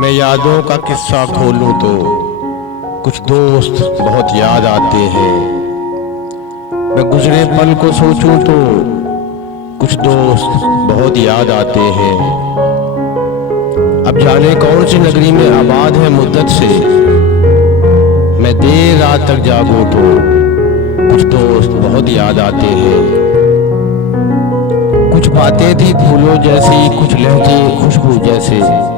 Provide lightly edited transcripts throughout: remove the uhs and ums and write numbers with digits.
मैं यादों का किस्सा खोलूं तो कुछ दोस्त बहुत याद आते हैं। मैं गुजरे पल को सोचूं तो कुछ दोस्त बहुत याद आते हैं। अब जाने कौन सी नगरी में आबाद है मुद्दत से, मैं देर रात तक जागूं तो कुछ दोस्त बहुत याद आते हैं। कुछ बातें थी फूलों जैसी, कुछ लहजे खुशबू जैसे।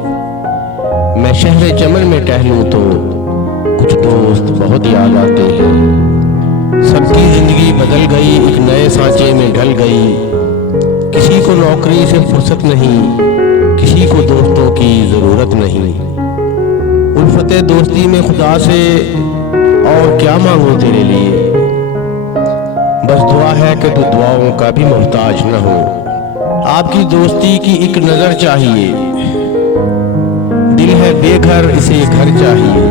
मैं शहर चमन में टहलूं तो कुछ दोस्त बहुत याद आते हैं। सबकी जिंदगी बदल गई, एक नए सांचे में ढल गई। किसी को नौकरी से फुर्सत नहीं, किसी को दोस्तों की जरूरत नहीं। उल्फते दोस्ती में खुदा से और क्या मांगूं तेरे लिए, बस दुआ है कि तू दुआओं का भी मोहताज न हो। आपकी दोस्ती की एक नजर चाहिए, दिल है बेघर इसे घर चाहिए।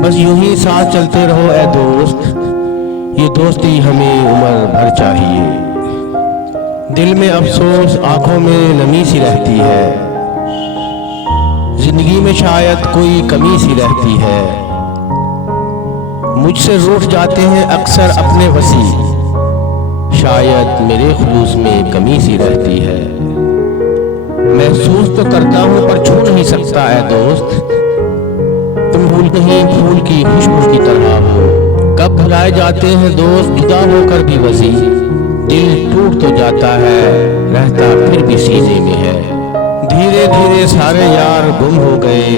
बस यूं ही साथ चलते रहो ऐ दोस्त, ये दोस्ती हमें उम्र भर चाहिए। दिल में अफसोस, आंखों में नमी सी रहती है, जिंदगी में शायद कोई कमी सी रहती है। मुझसे रूठ जाते हैं अक्सर अपने वसी, शायद मेरे खुलूस में कमी सी रहती है। महसूस तो करता हूं पर छू नहीं सकता ऐ दोस्त, तुम भूल कहीं फूल की खुशबू की तरह हो। कब भुलाए जाते हैं दोस्त जुदा होकर भी वसी, दिल टूट तो जाता है रहता फिर भी सीने में है। धीरे धीरे सारे यार गुम हो गए,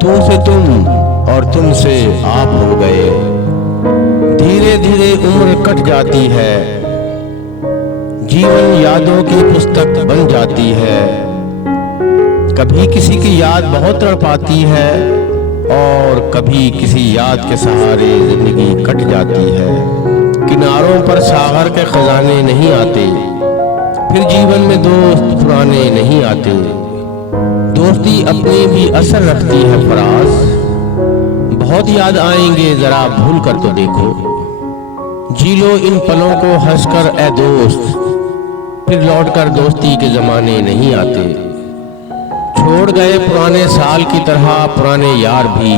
तू से तुम और तुम से आप हो गए। धीरे धीरे उम्र कट जाती है, जीवन यादों की पुस्तक बन जाती है। कभी किसी की याद बहुत तड़पाती है और कभी किसी याद के सहारे जिंदगी कट जाती है। किनारों पर सागर के खजाने नहीं आते, फिर जीवन में दोस्त पुराने नहीं आते। दोस्ती अपनी भी असर रखती है फराज, बहुत याद आएंगे जरा भूल कर तो देखो। जी लो इन पलों को हंसकर ऐ दोस्त, फिर लौटकर दोस्ती के जमाने नहीं आते। छोड़ गए पुराने साल की तरह पुराने यार भी,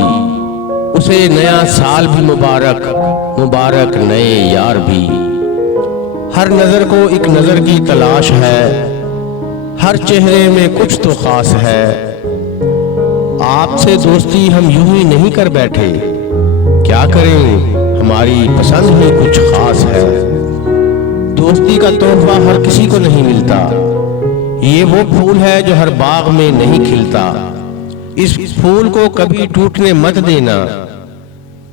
उसे नया साल भी मुबारक, मुबारक नए यार भी। हर नजर को एक नजर की तलाश है, हर चेहरे में कुछ तो खास है। आपसे दोस्ती हम यूं ही नहीं कर बैठे, क्या करें हमारी पसंद में कुछ खास है। दोस्ती का तोहफा हर किसी को नहीं मिलता, ये वो फूल है जो हर बाग में नहीं खिलता। इस फूल को कभी टूटने मत देना,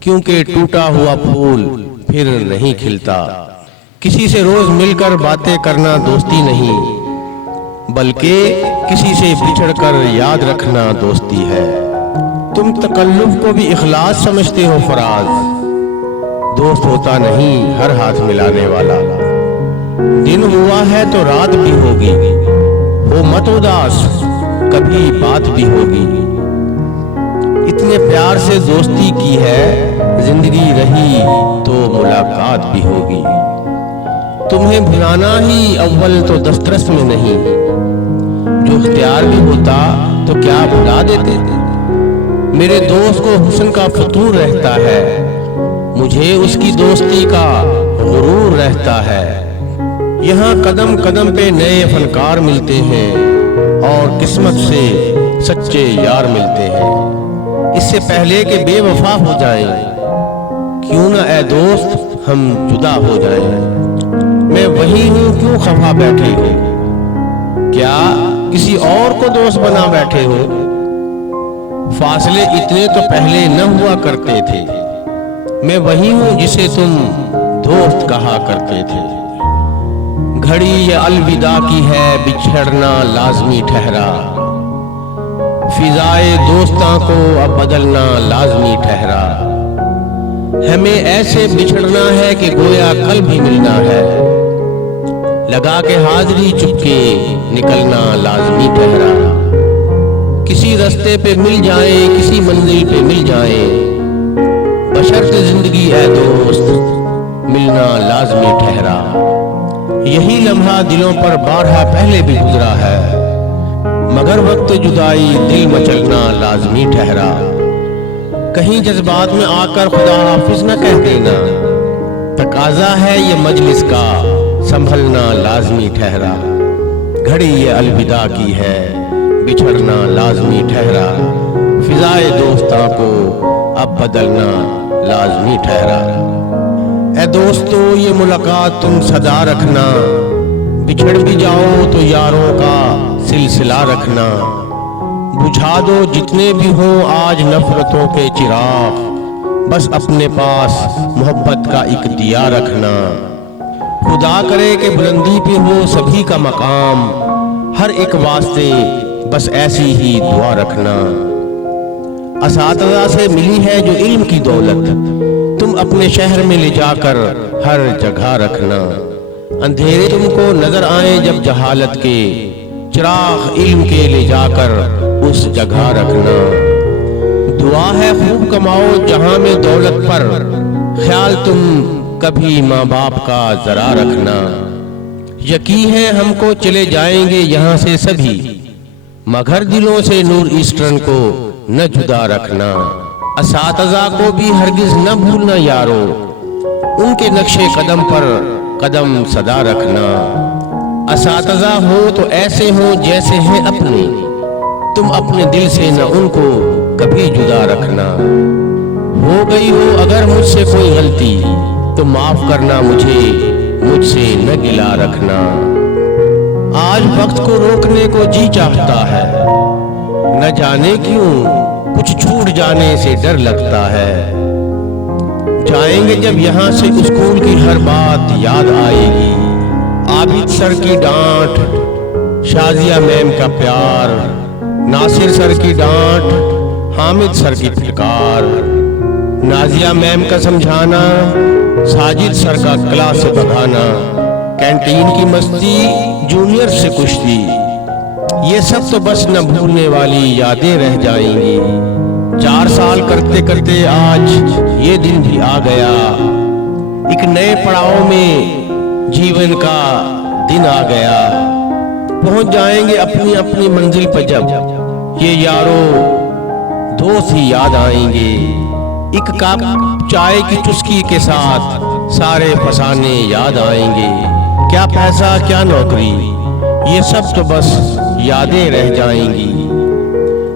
क्योंकि टूटा हुआ फूल फिर नहीं खिलता। किसी से रोज मिलकर बातें करना दोस्ती नहीं, बल्कि किसी से बिछड़कर याद रखना दोस्ती है। तुम तकल्लुफ को भी इखलास समझते हो फराज, दोस्त होता नहीं हर हाथ मिलाने वाला। दिन हुआ है तो रात भी होगी, हो मत उदास कभी बात भी होगी। इतने प्यार से दोस्ती की है, जिंदगी रही तो मुलाकात भी होगी। तुम्हें भुलाना ही अव्वल तो दस्तरस में नहीं, जो इख्तियार भी होता तो क्या भुला देते। मेरे दोस्त को हुस्न का फतूर रहता है, मुझे उसकी दोस्ती का गुरूर रहता है। यहाँ कदम कदम पे नए फनकार मिलते हैं और किस्मत से सच्चे यार मिलते हैं। इससे पहले कि बेवफा हो जाएं, क्यों ना ऐ दोस्त हम जुदा हो जाएं। मैं वही हूँ क्यों खफा बैठे हो, क्या किसी और को दोस्त बना बैठे हो। फासले इतने तो पहले न हुआ करते थे, मैं वही हूँ जिसे तुम दोस्त कहा करते थे। घड़ी ये अलविदा की है, बिछड़ना लाजमी ठहरा। फिजाए दोस्तां को अब बदलना लाजमी ठहरा। हमें ऐसे बिछड़ना है कि गोया कल भी मिलना है। लगा के हाजिरी चुपके निकलना लाजमी ठहरा। किसी रास्ते पे मिल जाए, किसी मंजिल पे मिल जाए, बशर्ते जिंदगी है दोस्त मिलना लाजमी ठहरा। यही लम्हा दिलों पर बारहा पहले भी गुजरा है, मगर वक्त जुदाई दिल मचलना लाजमी ठहरा। कहीं जज्बात में आकर खुदा हाफिज न कह देना, तकाजा है ये मजलिस का संभलना लाजमी ठहरा। घड़ी ये अलविदा की है, बिछड़ना लाजमी ठहरा। फिजाए दोस्तां को अब बदलना लाजमी ठहरा। ए दोस्तों ये मुलाकात तुम सदा रखना, बिछड़ भी जाओ तो यारों का सिलसिला रखना। बुझा दो जितने भी हो आज नफरतों के चिराग, बस अपने पास मोहब्बत का एक दिया रखना। खुदा करे कि बुलंदी पे हो सभी का मकाम, हर एक वास्ते बस ऐसी ही दुआ रखना। असातिज़ा से मिली है जो इल्म की दौलत, तुम अपने शहर में ले जाकर हर जगह रखना। अंधेरे तुमको नजर आए जब जहालत के, चिराग इल्म के ले जाकर उस जगह रखना। दुआ है खूब कमाओ जहां में दौलत पर, ख्याल तुम कभी माँ बाप का जरा रखना। यकीन है हमको चले जाएंगे यहाँ से सभी, मगर दिलों से नूर ईस्टर्न को न जुदा रखना। असातिज़ा को भी हरगिज न भूलना यारो, उनके नक्शे कदम पर कदम सदा रखना। असातिज़ा हो तो ऐसे हो जैसे हैं अपने, तुम अपने दिल से न उनको कभी जुदा रखना। हो गई हो अगर मुझसे कोई गलती तो माफ करना मुझे, मुझसे न गिला रखना। आज वक्त को रोकने को जी चाहता है, न जाने क्यों कुछ छूट जाने से डर लगता है। जाएंगे जब यहाँ से स्कूल की हर बात याद आएगी, आबिद सर की डांट, शाजिया मैम का प्यार, नासिर सर की डांट, हामिद सर की फटकार, नाजिया मैम का समझाना, साजिद सर का क्लास से भगाना, कैंटीन की मस्ती, जूनियर से कुश्ती, ये सब तो बस न भूलने वाली यादें रह जाएंगी। 4 साल करते करते आज ये दिन भी आ गया, एक नए पड़ाव में जीवन का दिन आ गया। पहुंच जाएंगे अपनी अपनी मंजिल पर जब, ये यारों दोस्त ही याद आएंगे। एक कप चाय की चुस्की के साथ सारे फसाने याद आएंगे। क्या पैसा क्या नौकरी, ये सब तो बस यादें रह जाएंगी।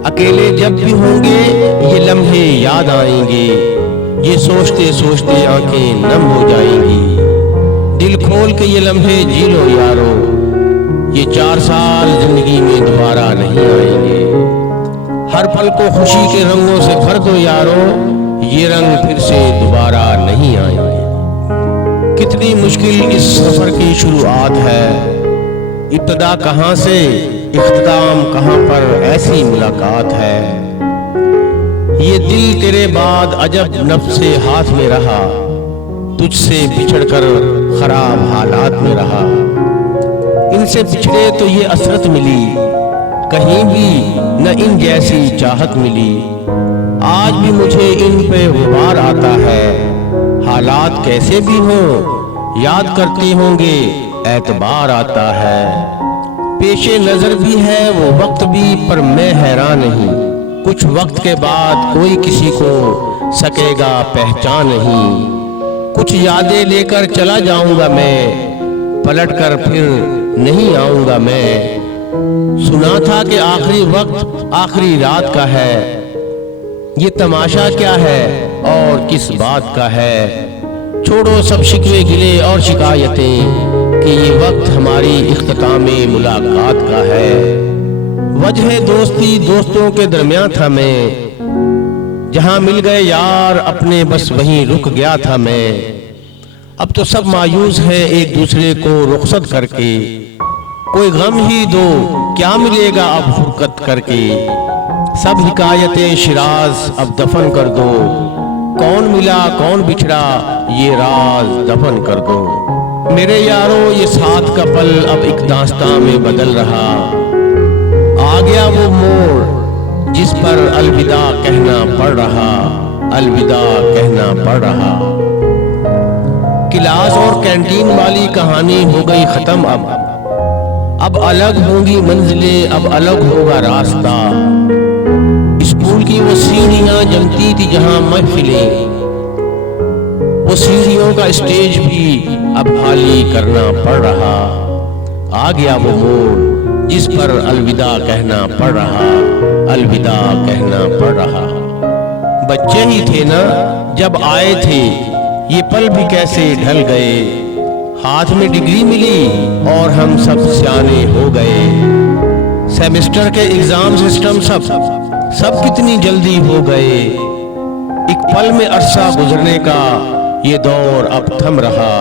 अकेले जब भी होंगे ये लम्हे याद आएंगे, ये सोचते सोचते आंखें नम हो जाएंगी। दिल खोल के ये लम्हे जी लो यारो, ये 4 साल जिंदगी में दोबारा नहीं आएंगे। हर पल को खुशी के रंगों से भर दो यारो, ये रंग फिर से दोबारा नहीं आएंगे। कितनी मुश्किल इस सफर की शुरुआत है, इब्तदा कहाँ से इख्तिताम कहाँ पर ऐसी मुलाकात है। ये दिल तेरे बाद अजब नफ्स से हाथ में रहा, तुझसे बिछड़कर खराब हालात में रहा। इनसे बिछड़े तो ये असरत मिली, कहीं भी न इन जैसी चाहत मिली। आज भी मुझे इन पे गुबार आता है, हालात कैसे भी हों याद करते होंगे एतबार आता है। पेशे नजर भी है वो वक्त भी, पर मैं हैरान नहीं, कुछ वक्त के बाद कोई किसी को सकेगा पहचान नहीं। कुछ यादें लेकर चला जाऊंगा मैं, पलट कर फिर नहीं आऊंगा मैं। सुना था कि आखिरी वक्त आखिरी रात का है, ये तमाशा क्या है और किस बात का है। छोड़ो सब शिकवे गिले और शिकायतें कि ये वक्त हमारी इख्तितामे मुलाकात का है। वजह दोस्ती दोस्तों के दरमियान था मैं, जहां मिल गए यार अपने बस वहीं रुक गया था मैं। अब तो सब मायूस है एक दूसरे को रुखसत करके, कोई गम ही दो क्या मिलेगा अब फुरकत करके। सब हिकायतें शिराज अब दफन कर दो, कौन मिला कौन बिछड़ा ये राज दफन कर दो। मेरे यारों ये साथ का पल अब एक दास्तां में बदल रहा, आ गया वो मोड़ जिस पर अलविदा कहना पड़ रहा, अलविदा कहना पड़ रहा। क्लास और कैंटीन वाली कहानी हो गई खत्म अब, अब अलग होंगी मंजिलें, अब अलग होगा रास्ता। स्कूल की वो सीढ़ियां जमती थी जहां महफिलें, वो सीढ़ियों का स्टेज भी अब खाली करना पड़ रहा। आ गया वो मोड़ जिस पर अलविदा कहना पड़ रहा, अलविदा कहना पड़ रहा। बच्चे ही थे ना जब आए थे, ये पल भी कैसे ढल गए। हाथ में डिग्री मिली और हम सब सियाने हो गए। सेमेस्टर के एग्जाम सिस्टम सब कितनी जल्दी हो गए। एक पल में अरसा गुजरने का ये दौर अब थम रहा।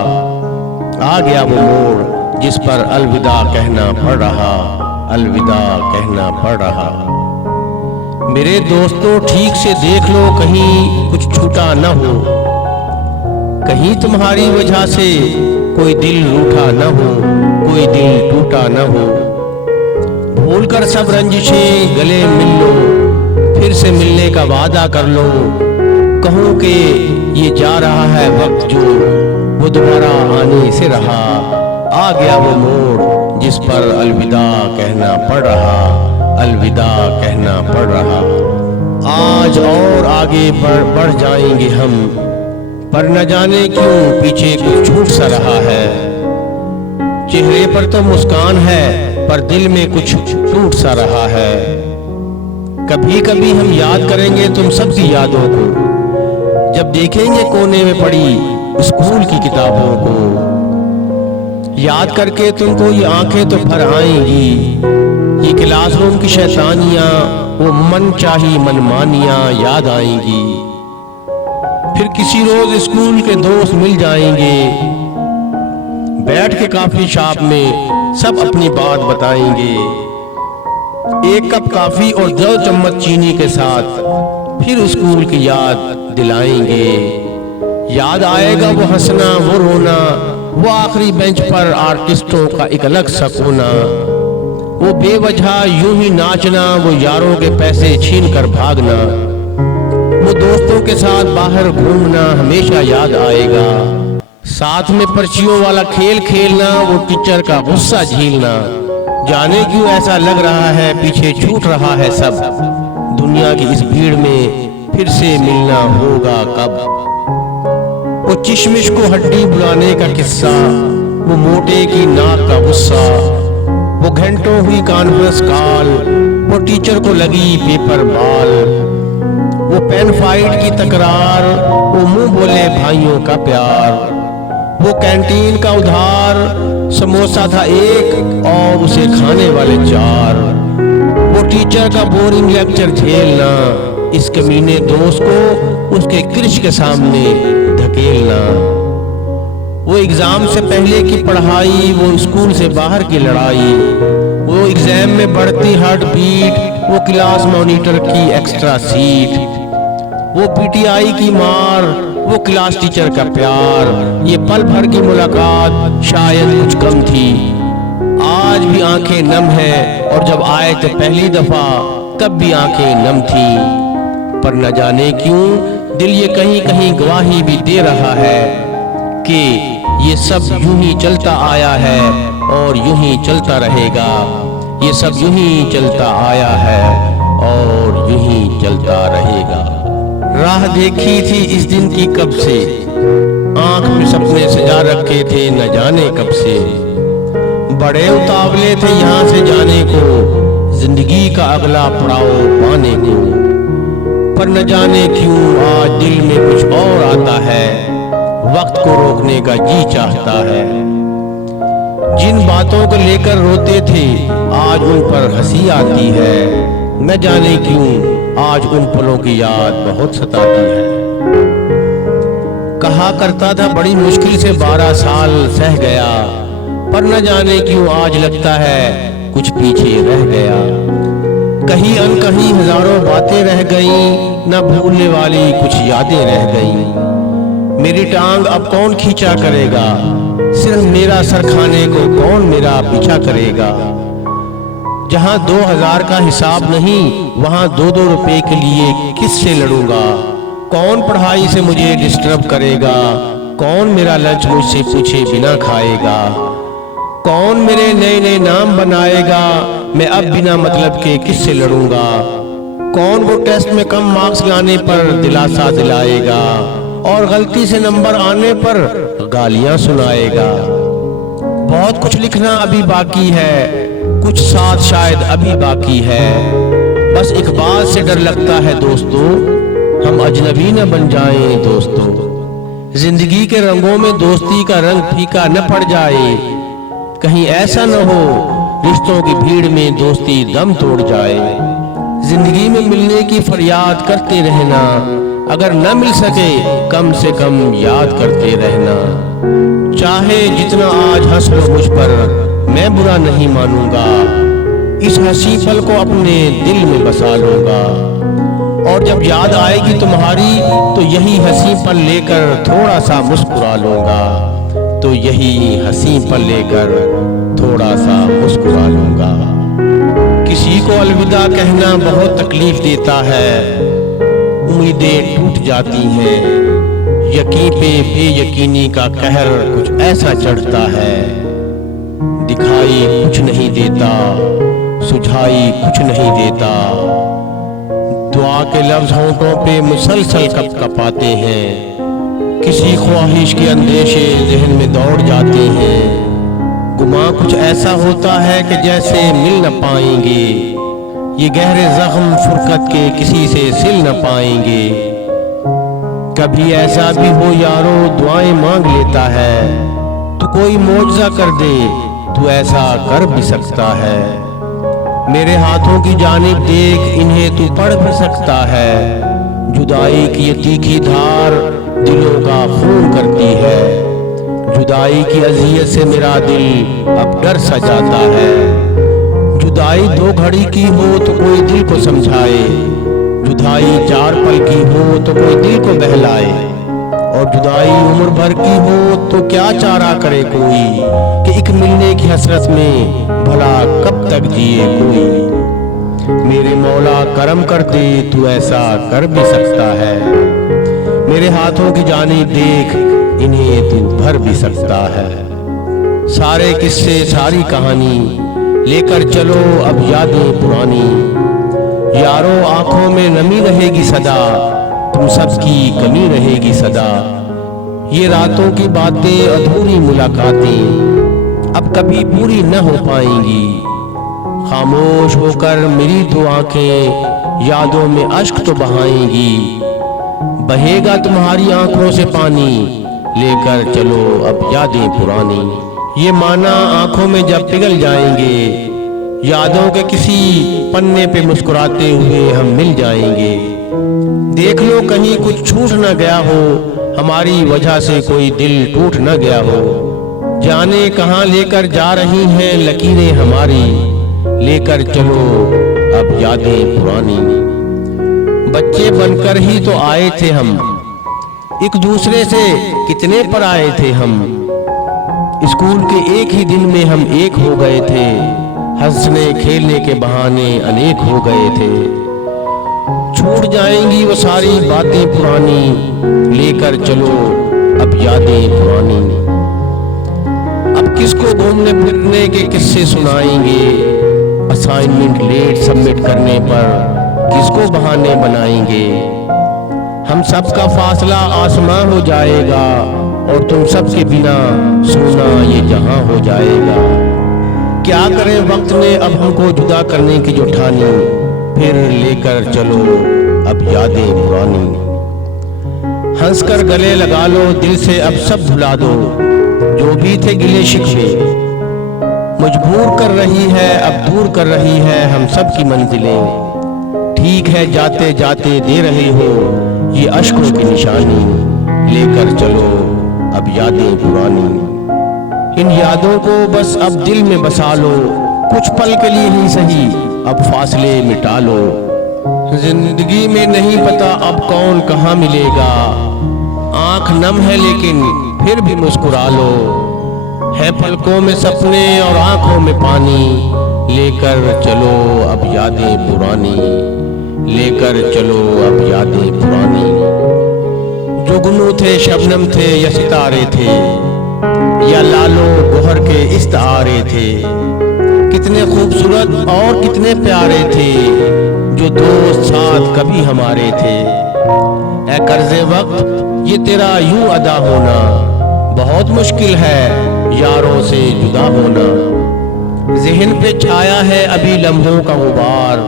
आ गया वो मोड़ जिस पर अलविदा कहना पड़ रहा, अलविदा कहना पड़ रहा। मेरे दोस्तों ठीक से देख लो कहीं कुछ छूटा न हो, कहीं तुम्हारी वजह से कोई दिल रूठा न हो, कोई दिल टूटा न हो। भूल कर सब रंजिशें गले मिल लो, फिर से मिलने का वादा कर लो। कहूँ कि ये जा रहा है वक्त जो वो दोबारा आने से रहा। आ गया वो मोड़ जिस पर अलविदा कहना पड़ रहा, अलविदा कहना पड़ रहा। आज और आगे बढ़ जाएंगे हम, पर न जाने क्यों पीछे कुछ छूट सा रहा है। चेहरे पर तो मुस्कान है पर दिल में कुछ टूट सा रहा है। कभी कभी हम याद करेंगे तुम सबकी यादों को, जब देखेंगे कोने में पड़ी स्कूल की किताबों को। याद करके तुमको ये आंखें तो भर आएंगी, ये क्लासरूम की शैतानियां, वो मन चाही मनमानियां याद आएंगी। फिर किसी रोज स्कूल के दोस्त मिल जाएंगे, बैठ के कॉफी शॉप में सब अपनी बात बताएंगे। एक कप कॉफी और 2 चम्मच चीनी के साथ फिर स्कूल की याद दिलाएंगे। याद आएगा वो हंसना, वो रोना, वो आखिरी बेंच पर आर्टिस्टों का एक अलग सकोना, वो बेवजह यूं ही नाचना, वो यारों के पैसे छीन कर भागना, वो दोस्तों के साथ बाहर घूमना हमेशा याद आएगा। साथ में पर्चियों वाला खेल खेलना, वो टीचर का गुस्सा झेलना। जाने क्यों ऐसा लग रहा है पीछे छूट रहा है सब। दुनिया की इस भीड़ में फिर से मिलना होगा कब। वो चिशमिश को हड्डी बुलाने का किस्सा, वो मोटे की नाक का गुस्सा, वो घंटों हुई कॉन्फ्रेंस कॉल, वो टीचर को लगी पेपर बाल, वो पेन फाइट की तकरार, वो मुंह बोले भाइयों का प्यार, वो कैंटीन का उधार, समोसा था एक और उसे खाने वाले 4, वो टीचर का बोरिंग लेक्चर झेलना, इस कमीने दोस्त को उसके क्रिश के सामने धकेलना, वो एग्जाम से पहले की पढ़ाई, वो स्कूल से बाहर की लड़ाई, वो एग्जाम में बढ़ती हार्ट बीट, वो क्लास मॉनिटर की एक्स्ट्रा सीट, वो पीटीआई की मार, वो क्लास टीचर का प्यार। ये पल भर की मुलाकात शायद कुछ कम थी, आज भी आंखें नम है और जब आए थे पहली दफा तब भी आंखें नम थी। पर न जाने क्यों दिल ये कहीं कहीं गवाही भी दे रहा है कि ये सब यूं ही चलता आया है और यूं ही चलता रहेगा। ये सब यूं ही चलता आया है और यूं ही चलता रहेगा। राह देखी थी इस दिन की कब से, आंख में सपने सजा रखे थे न जाने कब से। बड़े उतावले थे यहाँ से जाने को, जिंदगी का अगला पड़ाव पाने को। पर न जाने क्यों आज दिल में कुछ और आता है, वक्त को रोकने का जी चाहता है। जिन बातों को लेकर रोते थे आज उन पर हंसी आती है, न जाने क्यों आज उन पलों की याद बहुत सताती है। कहा करता था बड़ी मुश्किल से 12 साल सह गया, पर न जाने क्यों आज लगता है कुछ पीछे रह गया। कहीं अनकहीं हजारों बातें रह गईं, न भूलने वाली कुछ यादें रह गईं। मेरी टांग अब कौन खींचा करेगा, सिर्फ मेरा सर खाने को कौन मेरा पीछा करेगा। जहां 2000 का हिसाब नहीं, वहां 2-2 रुपए के लिए किससे लड़ूंगा। कौन पढ़ाई से मुझे डिस्टर्ब करेगा, कौन मेरा लंच मुझसे पूछे बिना खाएगा। कौन मेरे नए नए नाम बनाएगा, मैं अब बिना मतलब के किससे लड़ूंगा। कौन वो टेस्ट में कम मार्क्स लाने पर दिलासा दिलाएगा और गलती से नंबर आने पर गालियां सुनाएगा। बहुत कुछ लिखना अभी बाकी है, कुछ साथ शायद अभी बाकी है। बस एक बात से डर लगता है दोस्तों, हम अजनबी न बन जाएं दोस्तों। जिंदगी के रंगों में दोस्ती का रंग फीका न पड़ जाए, कहीं ऐसा न हो रिश्तों की भीड़ में दोस्ती दम तोड़ जाए। जिंदगी में मिलने की फरियाद करते रहना, अगर न मिल सके कम से कम याद करते रहना। चाहे जितना आज हंस लो मुझ पर, मैं बुरा नहीं मानूंगा। इस हंसी पल को अपने दिल में बसा लूंगा, और जब याद आएगी तुम्हारी तो यही हंसी पल लेकर थोड़ा सा मुस्कुरा लूंगा। तो यही हंसी पल लेकर थोड़ा सा मुस्कुरा लूंगा। किसी को अलविदा कहना बहुत तकलीफ देता है, उम्मीदें टूट जाती हैं, यकीन पे बेयकीनी का कहर कुछ ऐसा चढ़ता है। दिखाई कुछ नहीं देता, सुझाई कुछ नहीं देता, दुआ के लफ्ज होंठों पे मुसलसल कपकपाते हैं। किसी ख्वाहिश के अंदेशे जहन में दौड़ जाते हैं। गुमा कुछ ऐसा होता है कि जैसे मिल न पाएंगे, ये गहरे जख्म फुरकत के किसी से सिल न पाएंगे। कभी ऐसा भी हो यारो दुआएं मांग लेता है, तू कोई मौजज़ा कर दे, तू ऐसा कर भी सकता है। मेरे हाथों की जानिब देख, इन्हें तू पढ़ भी सकता है। जुदाई की ये तीखी धार दिलों का खून करती है। जुदाई की अज़ियत से मेरा दिल अब डर सा जाता है। जुदाई 2 घड़ी की हो तो कोई दिल को समझाए, जुदाई 4 पल की हो तो कोई दिल को बहलाए, और जुदाई उम्र भर की हो तो क्या चारा करे कोई, कि एक मिलने की हसरत में भला कब तक जिए कोई। मेरे मौला करम कर दे, तू ऐसा कर भी सकता है। मेरे हाथों की जानिब देख, इन्हें तू भर भी सकता है। सारे किस्से सारी कहानी लेकर चलो अब यादें पुरानी। यारो आंखों में नमी रहेगी सदा, तुम सबकी कमी रहेगी सदा। ये रातों की बातें अधूरी मुलाकातें अब कभी पूरी न हो पाएंगी। खामोश होकर मेरी 2 आंखें यादों में अश्क तो बहाएंगी। बहेगा तुम्हारी आंखों से पानी, लेकर चलो अब यादें पुरानी। ये माना आंखों में जब पिघल जाएंगे, यादों के किसी पन्ने पे मुस्कुराते हुए हम मिल जाएंगे। देख लो कहीं कुछ छूट न गया हो, हमारी वजह से कोई दिल टूट न गया हो। जाने कहाँ लेकर जा रही हैं लकीरें हमारी, लेकर चलो अब यादें पुरानी। बच्चे बनकर ही तो आए थे हम, एक दूसरे से कितने पर आए थे हम। स्कूल के एक ही दिन में हम एक हो गए थे, हंसने खेलने के बहाने अनेक हो गए थे। छूट जाएंगी वो सारी बातें पुरानी, लेकर चलो अब यादें पुरानी। अब किसको घूमने फिरने के किस्से सुनाएंगे, असाइनमेंट लेट सबमिट करने पर किसको बहाने बनाएंगे। हम सबका फासला आसमां हो जाएगा, और तुम सबके बिना सोना ये जहां हो जाएगा। क्या करें वक्त ने अब हमको जुदा करने की जो ठानी, फिर लेकर चलो अब यादें पुरानी। हंसकर गले लगा लो दिल से अब सब भुला दो, जो भी थे गिले शिकवे। मजबूर कर रही है अब दूर कर रही है हम सब की मंजिलें। ठीक है जाते जाते दे रहे हो ये अश्कों की निशानी, लेकर चलो अब यादें पुरानी। इन यादों को बस अब दिल में बसा लो, कुछ पल के लिए ही सही अब फासले मिटा लो। जिंदगी में नहीं पता अब कौन कहाँ मिलेगा, आंख नम है लेकिन फिर भी मुस्कुरा लो। है पलकों में सपने और आंखों में पानी, लेकर चलो अब यादें पुरानी, लेकर चलो अब यादें पुरानी। जुगनू थे शबनम थे या सितारे थे, या लालो गोहर के इस्तारे थे। कितने खूबसूरत और कितने प्यारे थे जो दोस्त साथ कभी हमारे थे। ऐ कर्ज़े वक्त ये तेरा यूं अदा होना, बहुत मुश्किल है यारों से जुदा होना। ज़हन पे छाया है अभी लम्हों का गुबार,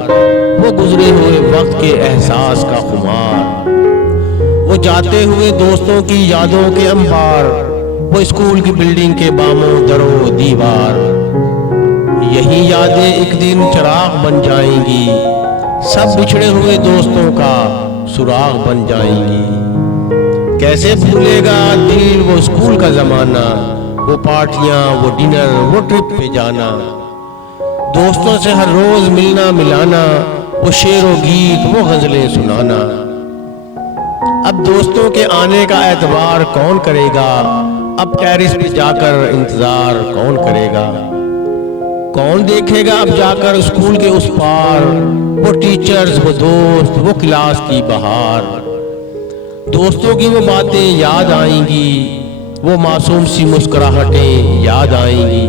वो गुजरे हुए वक्त के एहसास का खुमार। वो जाते हुए दोस्तों की यादों के अंबार, वो स्कूल की बिल्डिंग के बामों दरो दीवार। यही यादें एक दिन चिराग बन जाएंगी, सब बिछड़े हुए दोस्तों का सुराग बन जाएंगी। कैसे भूलेगा दिल वो स्कूल का जमाना, वो पार्टियां, वो डिनर, वो ट्रिप पे जाना, दोस्तों से हर रोज मिलना मिलाना, वो शेरो गीत, वो गजलें सुनाना। अब दोस्तों के आने का एतबार कौन करेगा, अब टेरिस पे जाकर इंतजार कौन करेगा। कौन देखेगा अब जाकर स्कूल के उस पार, वो टीचर्स, वो दोस्त, वो क्लास की बहार। दोस्तों की वो बातें याद आएंगी, वो मासूम सी मुस्कुराहटें याद आएंगी,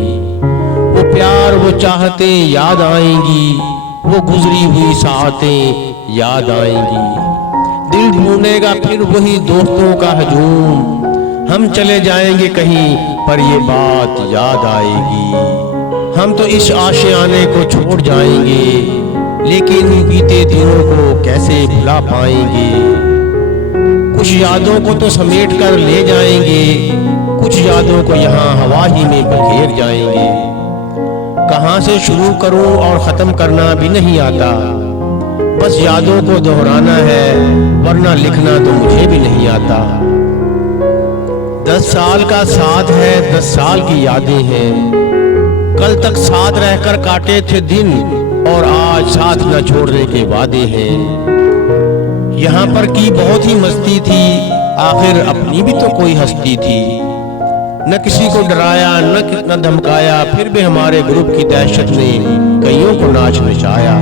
वो प्यार, वो चाहतें याद आएंगी, वो गुजरी हुई सातें याद आएंगी। दिल ढूंढेगा फिर वही दोस्तों का हजूम, हम चले जाएंगे कहीं पर ये बात याद आएगी। हम तो इस आशियाने को छोड़ जाएंगे, लेकिन बीते दिनों को कैसे भुला पाएंगे। कुछ यादों को तो समेट कर ले जाएंगे, कुछ यादों को यहाँ हवा ही में बखेर जाएंगे। कहाँ से शुरू करूं और ख़त्म करना भी नहीं आता, बस यादों को दोहराना है, वरना लिखना तो मुझे भी नहीं आता। 10 साल का साथ है, 10 साल की यादें हैं, कल तक साथ रहकर काटे थे दिन, और आज साथ न छोड़ने के वादे हैं। यहाँ पर की बहुत ही मस्ती थी, आखिर अपनी भी तो कोई हस्ती थी। न किसी को डराया न कितना धमकाया, फिर भी हमारे ग्रुप की दहशत ने कईयों को नाच नचाया।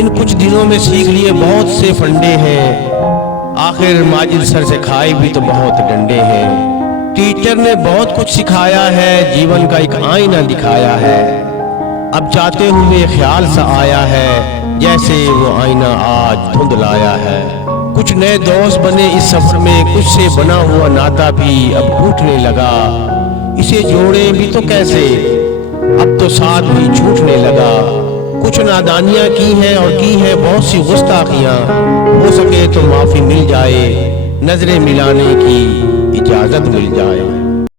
इन कुछ दिनों में सीख लिए बहुत से फंडे हैं, आखिर माजिद सर से खाए भी तो बहुत डंडे हैं। टीचर ने बहुत कुछ सिखाया है, जीवन का एक आईना दिखाया है। अब जाते हुए ख्याल सा आया है, जैसे वो आईना आज धुंधलाया है। कुछ नए दोस्त बने इस सफर में, कुछ से बना हुआ नाता भी अब टूटने लगा। इसे जोड़े भी तो कैसे, अब तो साथ भी छूटने लगा। कुछ नादानियां की हैं और की हैं बहुत सी गुस्ताखियां, हो सके तो माफी मिल जाए, नजरें मिलाने की इजाजत मिल जाए।